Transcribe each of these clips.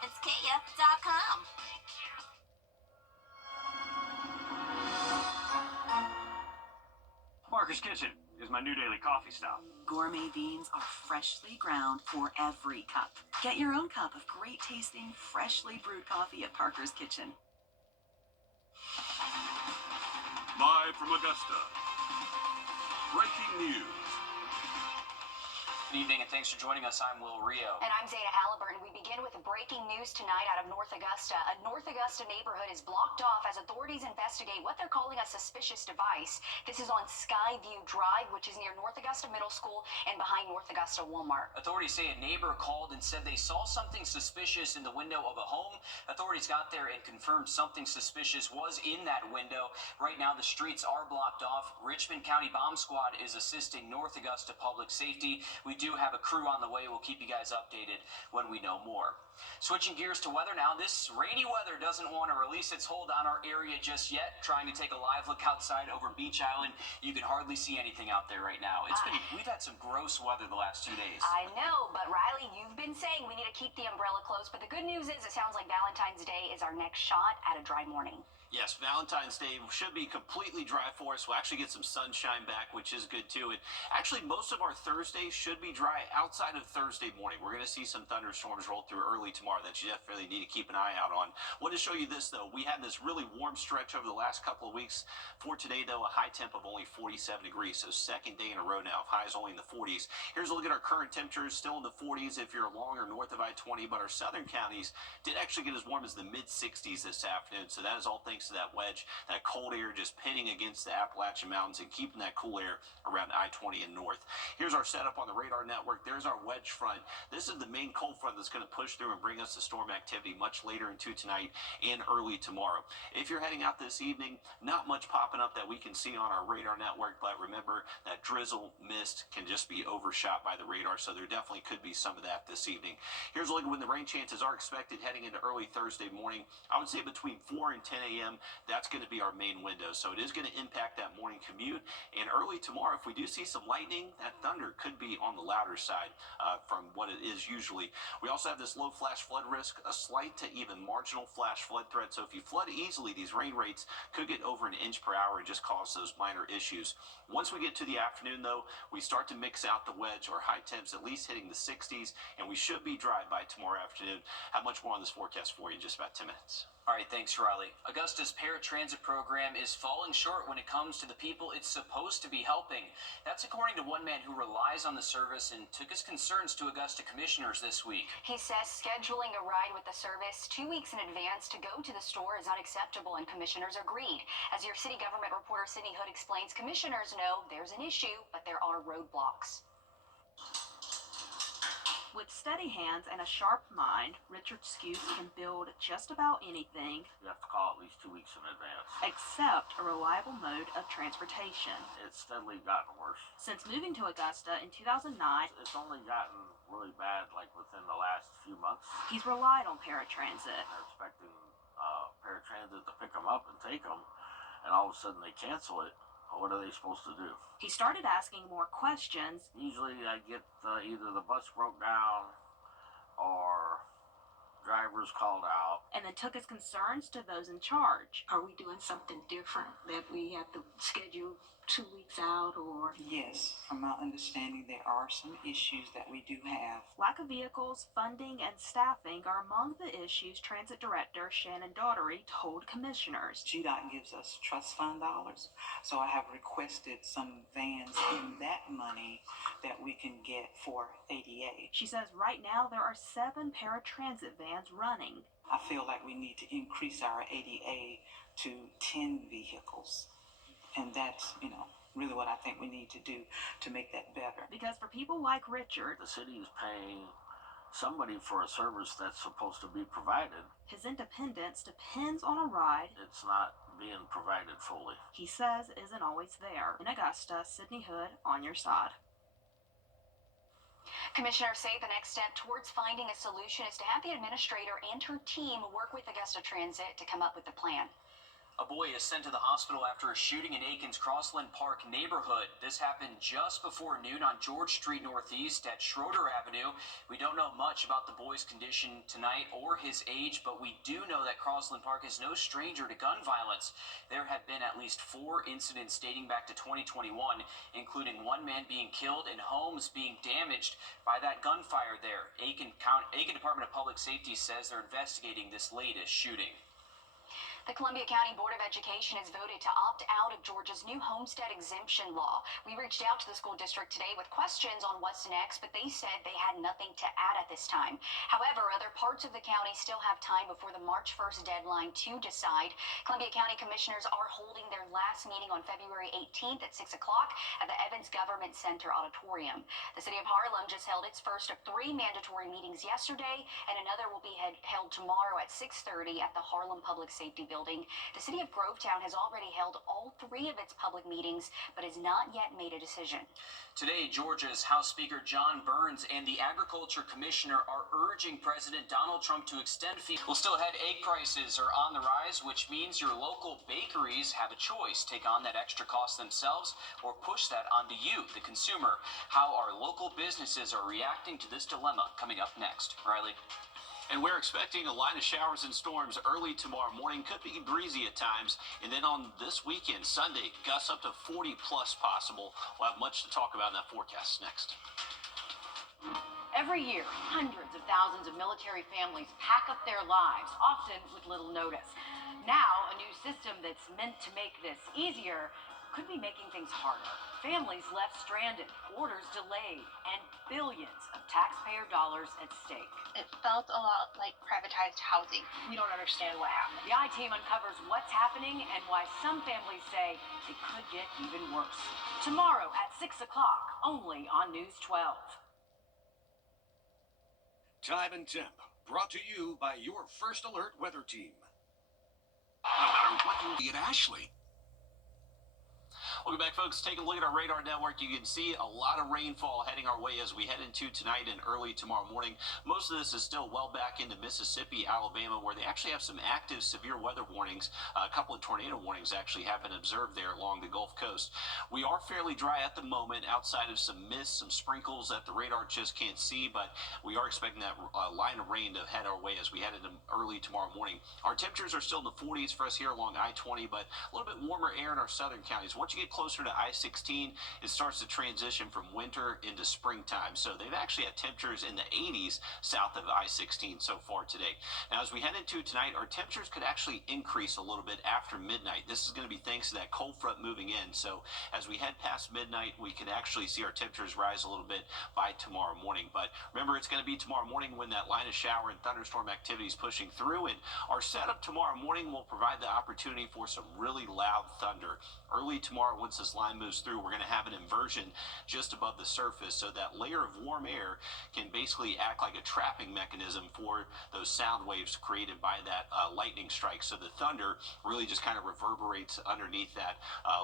Raven'sKia.com. Marcus Kitchen is my new daily coffee stop. Gourmet beans are freshly ground for every cup. Get your own cup of great tasting, freshly brewed coffee at Parker's Kitchen. Live from Augusta, breaking news. Good evening and thanks for joining us. I'm Wrdw. And I'm Zeta Halliburton. We begin with breaking news tonight out of North Augusta. A North Augusta neighborhood is blocked off as authorities investigate what they're calling a suspicious device. This is on Skyview Drive, which is near North Augusta Middle School and behind North Augusta Walmart. Authorities say a neighbor called and said they saw something suspicious in the window of a home. Authorities got there and confirmed something suspicious was in that window. Right now, the streets are blocked off. Richmond County Bomb Squad is assisting North Augusta Public Safety. We do have a crew on the way. We'll keep you guys updated when we know more. Switching gears to weather now. This rainy weather doesn't want to release its hold on our area just yet. Trying to take a live look outside over Beach Island. You can hardly see anything out there right now. We've had some gross weather the last 2 days. I know, but Riley, you've been saying we need to keep the umbrella close. But the good news is it sounds like Valentine's Day is our next shot at a dry morning. Yes, Valentine's Day should be completely dry for us. We'll actually get some sunshine back, which is good too. And actually, most of our Thursdays should be dry outside of Thursday morning. We're going to see some thunderstorms roll through early tomorrow that you definitely need to keep an eye out on. I want to show you this, though. We had this really warm stretch over the last couple of weeks. For today, though, a high temp of only 47 degrees. So second day in a row now, highs only in the 40s. Here's a look at our current temperatures, still in the 40s if you're along or north of I-20. But our southern counties did actually get as warm as the mid-60s this afternoon. So that is all thanks to that wedge, that cold air just pinning against the Appalachian Mountains and keeping that cool air around I-20 and north. Here's our setup on the radar network. There's our wedge front. This is the main cold front that's going to push through and bring us the storm activity much later into tonight and early tomorrow. If you're heading out this evening, not much popping up that we can see on our radar network, but remember that drizzle, mist can just be overshot by the radar, so there definitely could be some of that this evening. Here's a look at when the rain chances are expected heading into early Thursday morning. I would say between 4 and 10 a.m. That's going to be our main window, so it is going to impact that morning commute. And early tomorrow, if we do see some lightning, that thunder could be on the louder side from what it is usually. We also have this low flash flood risk, a slight to even marginal flash flood threat. So if you flood easily, these rain rates could get over an inch per hour and just cause those minor issues. Once we get to the afternoon, though, we start to mix out the wedge or high temps, at least hitting the 60s, and we should be dry by tomorrow afternoon. Have much more on this forecast for you in just about 10 minutes. All right, thanks, Riley. Augusta's paratransit program is falling short when it comes to the people it's supposed to be helping. That's according to one man who relies on the service and took his concerns to Augusta commissioners this week. He says scheduling a ride with the service 2 weeks in advance to go to the store is unacceptable, and commissioners agreed. As your city government reporter Sydney Hood explains, commissioners know there's an issue, but there are roadblocks. With steady hands and a sharp mind, Richard Skuse can build just about anything. You have to call at least 2 weeks in advance. Except a reliable mode of transportation. It's steadily gotten worse. Since moving to Augusta in 2009, it's only gotten really bad like within the last few months. He's relied on paratransit. They're expecting paratransit to pick them up and take them, and all of a sudden they cancel it. What are they supposed to do? He started asking more questions. Usually I get either the bus broke down or drivers called out. And then took his concerns to those in charge. Are we doing something different that we have to schedule 2 weeks out, or? Yes, from my understanding, there are some issues that we do have. Lack of vehicles, funding, and staffing are among the issues Transit Director Shannon Daughtery told commissioners. GDOT gives us trust fund dollars, so I have requested some vans in that money that we can get for ADA. She says right now there are 7 paratransit vans running. I feel like we need to increase our ADA to 10 vehicles. And that's, really what I think we need to do to make that better. Because for people like Richard, the city is paying somebody for a service that's supposed to be provided. His independence depends on a ride. It's not being provided fully. He says isn't always there. In Augusta, Sydney Hood on your side. Commissioners say the next step towards finding a solution is to have the administrator and her team work with Augusta Transit to come up with a plan. A boy is sent to the hospital after a shooting in Aiken's Crossland Park neighborhood. This happened just before noon on George Street Northeast at Schroeder Avenue. We don't know much about the boy's condition tonight or his age, but we do know that Crossland Park is no stranger to gun violence. There have been at least 4 incidents dating back to 2021, including one man being killed and homes being damaged by that gunfire there. Aiken Department of Public Safety says they're investigating this latest shooting. The Columbia County Board of Education has voted to opt out of Georgia's new homestead exemption law. We reached out to the school district today with questions on what's next, but they said they had nothing to add at this time. However, other parts of the county still have time before the March 1st deadline to decide. Columbia County commissioners are holding their last meeting on February 18th at 6 o'clock at the Evans Government Center auditorium. The city of Harlem just held its first of 3 mandatory meetings yesterday, and another will be held tomorrow at 6:30 at the Harlem Public Safety Building. The city of Grovetown has already held all 3 of its public meetings, but has not yet made a decision. Today, Georgia's House Speaker John Burns and the Agriculture Commissioner are urging President Donald Trump to extend fees. Well, still ahead, egg prices are on the rise, which means your local bakeries have a choice: take on that extra cost themselves or push that onto you, the consumer. How our local businesses are reacting to this dilemma coming up next. Riley? And we're expecting a line of showers and storms early tomorrow morning. Could be breezy at times. And then on this weekend, Sunday, gusts up to 40 plus possible. We'll have much to talk about in that forecast next. Every year, hundreds of thousands of military families pack up their lives, often with little notice. Now, a new system that's meant to make this easier could be making things harder. Families left stranded, orders delayed, and billions of taxpayer dollars at stake. It felt a lot like privatized housing. We don't understand what happened. The I-Team uncovers what's happening and why some families say it could get even worse. Tomorrow at 6 o'clock, only on News 12. Time and Temp, brought to you by your First Alert weather team. No matter what you get, Ashley. Welcome back, folks. Take a look at our radar network. You can see a lot of rainfall heading our way as we head into tonight and early tomorrow morning. Most of this is still well back into Mississippi, Alabama, where they actually have some active severe weather warnings. A couple of tornado warnings actually have been observed there along the Gulf Coast. We are fairly dry at the moment, outside of some mist, some sprinkles that the radar just can't see, but we are expecting that line of rain to head our way as we head into early tomorrow morning. Our temperatures are still in the 40s for us here along I-20, but a little bit warmer air in our southern counties. Once you get closer to I-16, it starts to transition from winter into springtime. So they've actually had temperatures in the 80s south of I-16 so far today. Now, as we head into tonight, our temperatures could actually increase a little bit after midnight. This is going to be thanks to that cold front moving in. So as we head past midnight, we could actually see our temperatures rise a little bit by tomorrow morning. But remember, it's going to be tomorrow morning when that line of shower and thunderstorm activity is pushing through. And our setup tomorrow morning will provide the opportunity for some really loud thunder. Early tomorrow, once this line moves through, we're going to have an inversion just above the surface, so that layer of warm air can basically act like a trapping mechanism for those sound waves created by that lightning strike. So the thunder really just kind of reverberates underneath that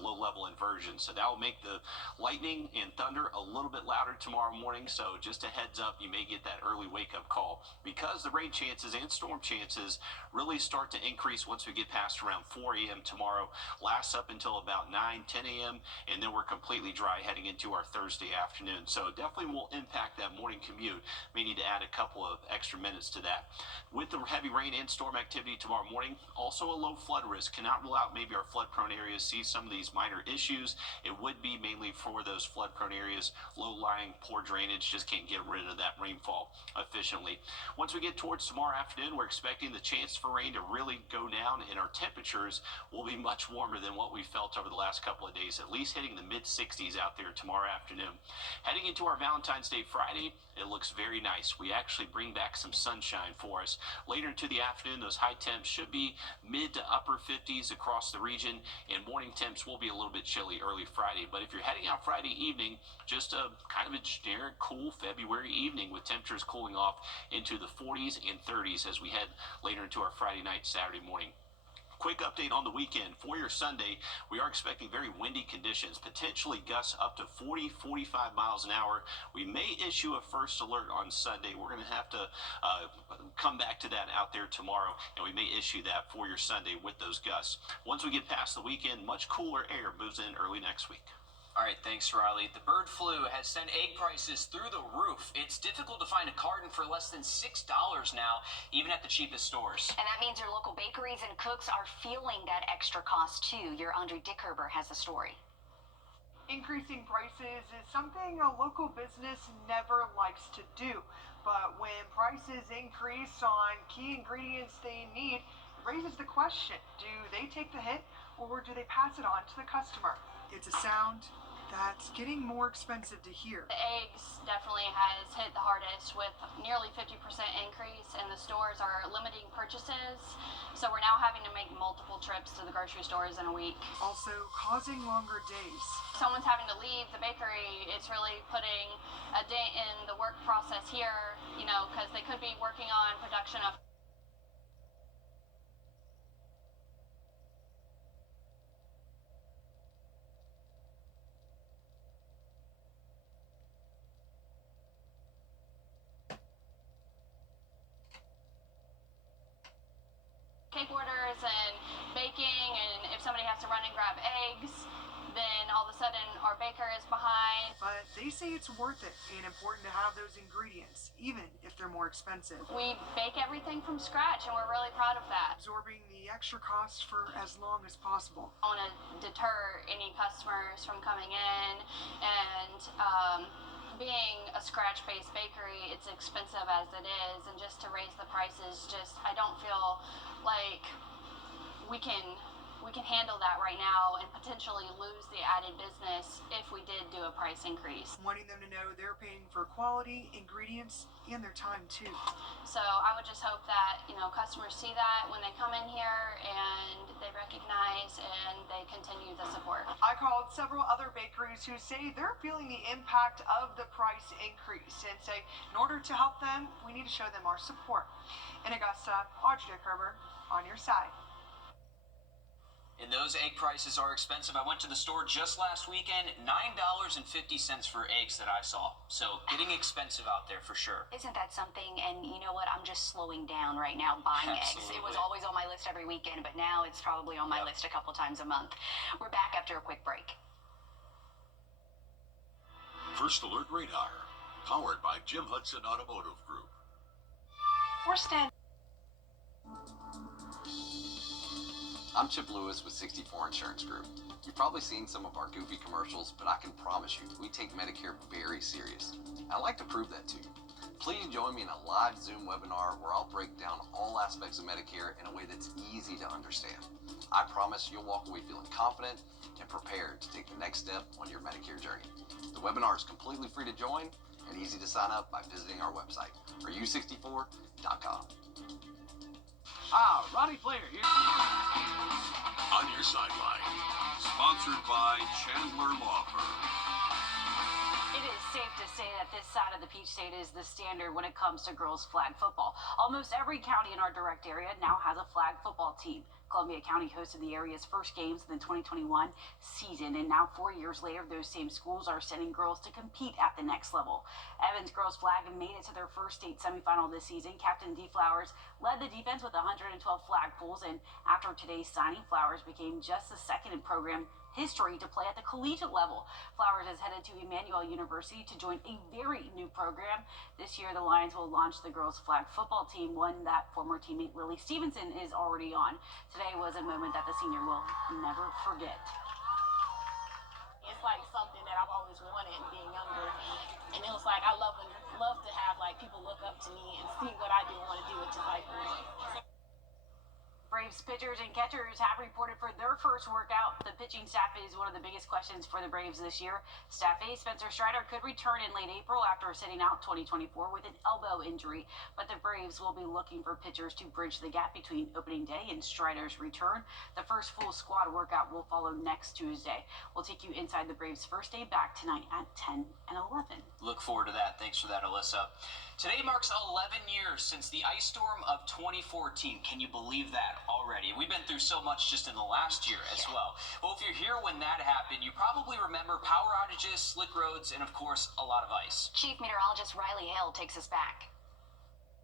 low-level inversion. So that will make the lightning and thunder a little bit louder tomorrow morning. So just a heads up, you may get that early wake-up call, because the rain chances and storm chances really start to increase once we get past around 4 a.m. tomorrow, lasts up until about 9-10 a.m., and then we're completely dry heading into our Thursday afternoon. So it definitely will impact that morning commute. We need to add a couple of extra minutes to that. With the heavy rain and storm activity tomorrow morning, also a low flood risk. Cannot rule out maybe our flood-prone areas see some of these minor issues. It would be mainly for those flood-prone areas, low-lying, poor drainage, just can't get rid of that rainfall efficiently. Once we get towards tomorrow afternoon, we're expecting the chance for rain to really go down, and our temperatures will be much warmer than what we felt over the last couple of days, at least hitting the mid-60s out there tomorrow afternoon. Heading into our Valentine's Day Friday, it looks very nice. We actually bring back some sunshine for us. Later into the afternoon, those high temps should be mid to upper 50s across the region, and morning temps will be a little bit chilly early Friday. But if you're heading out Friday evening, just a kind of a generic cool February evening with temperatures cooling off into the 40s and 30s as we head later into our Friday night, Saturday morning. Quick update on the weekend. For your Sunday, we are expecting very windy conditions, potentially gusts up to 40, 45 miles an hour. We may issue a first alert on Sunday. We're going to have to come back to that out there tomorrow, and we may issue that for your Sunday with those gusts. Once we get past the weekend, much cooler air moves in early next week. All right, thanks, Riley. The bird flu has sent egg prices through the roof. It's difficult to find a carton for less than $6 now, even at the cheapest stores. And that means your local bakeries and cooks are feeling that extra cost too. Your Andre Dickerber has the story. Increasing prices is something a local business never likes to do. But when prices increase on key ingredients they need, it raises the question, do they take the hit or do they pass it on to the customer? It's a sound that's getting more expensive to hear. The eggs definitely has hit the hardest with nearly 50% increase, and the stores are limiting purchases. So we're now having to make multiple trips to the grocery stores in a week. Also causing longer days. Someone's having to leave the bakery. It's really putting a dent in the work process here, because they could be working on production of cake orders and baking, and if somebody has to run and grab eggs, then all of a sudden our baker is behind. But they say it's worth it and important to have those ingredients, even if they're more expensive. We bake everything from scratch, and we're really proud of that. Absorbing the extra cost for as long as possible. I want to deter any customers from coming in, and being a scratch-based bakery, it's expensive as it is, and just to raise the prices, I don't feel like we can handle that right now and potentially lose the added business if we did do a price increase. Wanting them to know they're paying for quality, ingredients, and their time too. So I would just hope that, customers see that when they come in here and they recognize and they continue the support. I called several other bakeries who say they're feeling the impact of the price increase and say in order to help them, we need to show them our support. In Augusta, Wrdw on your side. And those egg prices are expensive. I went to the store just last weekend, $9.50 for eggs that I saw. So getting expensive out there for sure. Isn't that something? And you know what? I'm just slowing down right now buying eggs. It was always on my list every weekend, but now it's probably on my list a couple times a month. We're back after a quick break. First Alert Radar, powered by Jim Hudson Automotive Group. We're standing. I'm Chip Lewis with 64 Insurance Group. You've probably seen some of our goofy commercials, but I can promise you, we take Medicare very serious. I'd like to prove that to you. Please join me in a live Zoom webinar where I'll break down all aspects of Medicare in a way that's easy to understand. I promise you'll walk away feeling confident and prepared to take the next step on your Medicare journey. The webinar is completely free to join and easy to sign up by visiting our website, RU64.com. Roddy Player here. On your sideline, sponsored by Chandler Law Firm. It is safe to say that this side of the Peach State is the standard when it comes to girls flag football. Almost every county in our direct area now has a flag football team. Columbia County hosted the area's first games in the 2021 season, and now 4 years later, those same schools are sending girls to compete at the next level. Evans girls flag made it to their first state semifinal this season. Captain D. Flowers led the defense with 112 flag pulls, and after today's signing, Flowers became just the second in program history to play at the collegiate level. Flowers is headed to Emmanuel University to join a very new program. This year, the Lions will launch the girls flag football team, one that former teammate Lily Stevenson is already on. Today was a moment that the senior will never forget. It's like something that I've always wanted being younger, and it was like I love to have like people look up to me and see what I do and want to do it just like me. Braves pitchers and catchers have reported for their first workout. The pitching staff is one of the biggest questions for the Braves this year. Staff ace Spencer Strider could return in late April after sitting out 2024 with an elbow injury, but the Braves will be looking for pitchers to bridge the gap between opening day and Strider's return. The first full squad workout will follow next Tuesday. We'll take you inside the Braves' first day back tonight at 10 and 11. Look forward to that. Thanks for that, Alyssa. Today marks 11 years since the ice storm of 2014. Can you believe that? already. We've been through so much just in the last year as well. Well, if you're here when that happened, you probably remember power outages, slick roads, and of course, a lot of ice. Chief Meteorologist Riley Hill takes us back.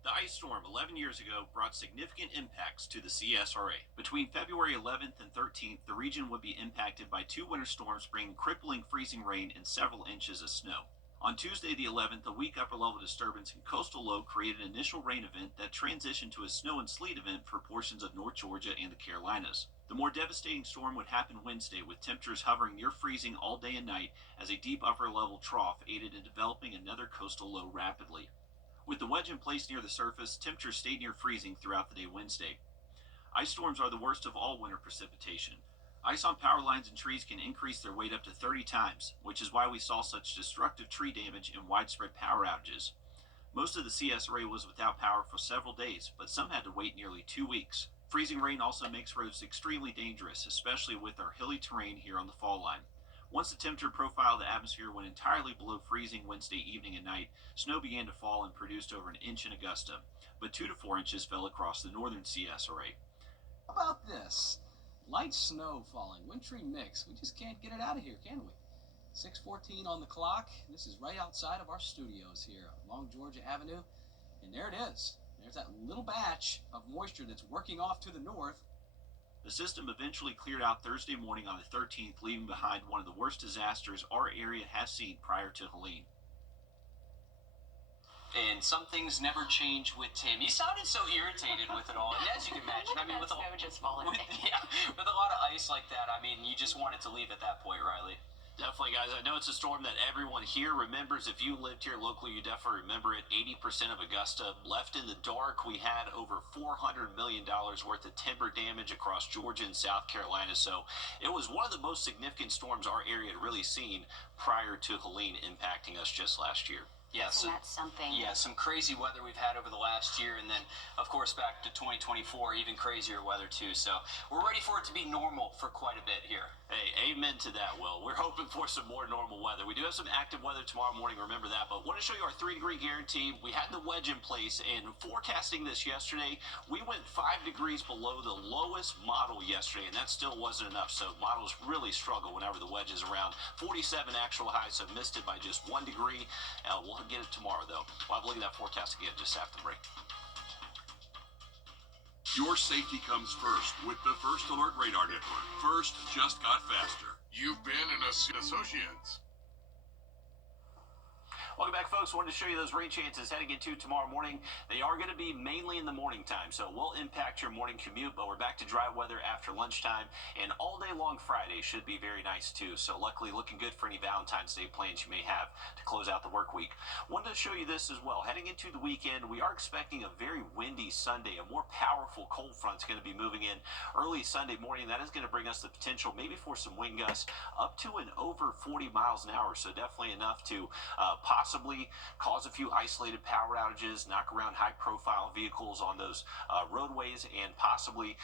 The ice storm 11 years ago brought significant impacts to the CSRA. Between February 11th and 13th, the region would be impacted by 2 winter storms bringing crippling freezing rain and several inches of snow. On Tuesday the 11th, a weak upper-level disturbance in coastal low created an initial rain event that transitioned to a snow and sleet event for portions of North Georgia and the Carolinas. The more devastating storm would happen Wednesday, with temperatures hovering near freezing all day and night as a deep upper-level trough aided in developing another coastal low rapidly. With the wedge in place near the surface, temperatures stayed near freezing throughout the day Wednesday. Ice storms are the worst of all winter precipitation. Ice on power lines and trees can increase their weight up to 30 times, which is why we saw such destructive tree damage and widespread power outages. Most of the CSRA was without power for several days, but some had to wait nearly 2 weeks. Freezing rain also makes roads extremely dangerous, especially with our hilly terrain here on the fall line. Once the temperature profile of the atmosphere went entirely below freezing Wednesday evening and night, snow began to fall and produced over an inch in Augusta, but 2 to 4 inches fell across the northern CSRA. How about this? Light snow falling, wintry mix. We just can't get it out of here, can we? 6:14 on the clock. This is right outside of our studios here along Georgia Avenue. And there it is. There's that little batch of moisture that's working off to the north. The system eventually cleared out Thursday morning on the 13th, leaving behind one of the worst disasters our area has seen prior to Helene. And some things never change with Tim. He sounded so irritated with it all. And as you can imagine, I mean, with Snow just falling. with a lot of ice like that, I mean, you just wanted to leave at that point, Riley. Definitely, guys. I know it's a storm that everyone here remembers. If you lived here locally, you definitely remember it. 80% of Augusta left in the dark. We had over $400 million worth of timber damage across Georgia and South Carolina. So it was one of the most significant storms our area had really seen prior to Helene impacting us just last year. Yeah, Isn't that something? Yeah, some crazy weather we've had over the last year, and then, of course, back to 2024, even crazier weather, too. So we're ready for it to be normal for quite a bit here. Hey, amen to that, Will. We're hoping for some more normal weather. We do have some active weather tomorrow morning, remember that, but want to show you our 3-degree guarantee. We had the wedge in place, and forecasting this yesterday, we went 5 degrees below the lowest model yesterday, and that still wasn't enough, so models really struggle whenever the wedge is around. 47 actual highs, so missed it by just 1 degree. We'll get it tomorrow, though. We'll have a look at that forecast again just after the break. Your safety comes first with the First Alert Radar Network. First just got faster. You've been in Associates. Welcome back, folks. Wanted to show you those rain chances heading into tomorrow morning. They are going to be mainly in the morning time, so it will impact your morning commute, but we're back to dry weather after lunchtime, and all day long Friday should be very nice, too. So luckily, looking good for any Valentine's Day plans you may have to close out the work week. Wanted to show you this as well. Heading into the weekend, we are expecting a very windy Sunday. A more powerful cold front is going to be moving in early Sunday morning. That is going to bring us the potential maybe for some wind gusts up to and over 40 miles an hour, so definitely enough to possibly cause a few isolated power outages, knock around high-profile vehicles on those roadways, and possibly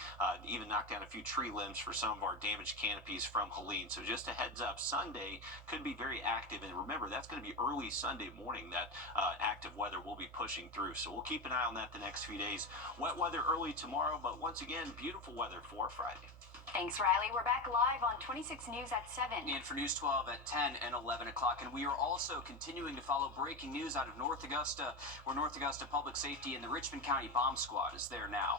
even knock down a few tree limbs for some of our damaged canopies from Helene. So just a heads up, Sunday could be very active, and remember, that's going to be early Sunday morning that active weather will be pushing through. So we'll keep an eye on that the next few days. Wet weather early tomorrow, but once again, beautiful weather for Friday. Thanks, Riley. We're back live on 26 News at 7. And for News 12 at 10 and 11 o'clock. And we are also continuing to follow breaking news out of North Augusta, where North Augusta Public Safety and the Richmond County Bomb Squad is there now.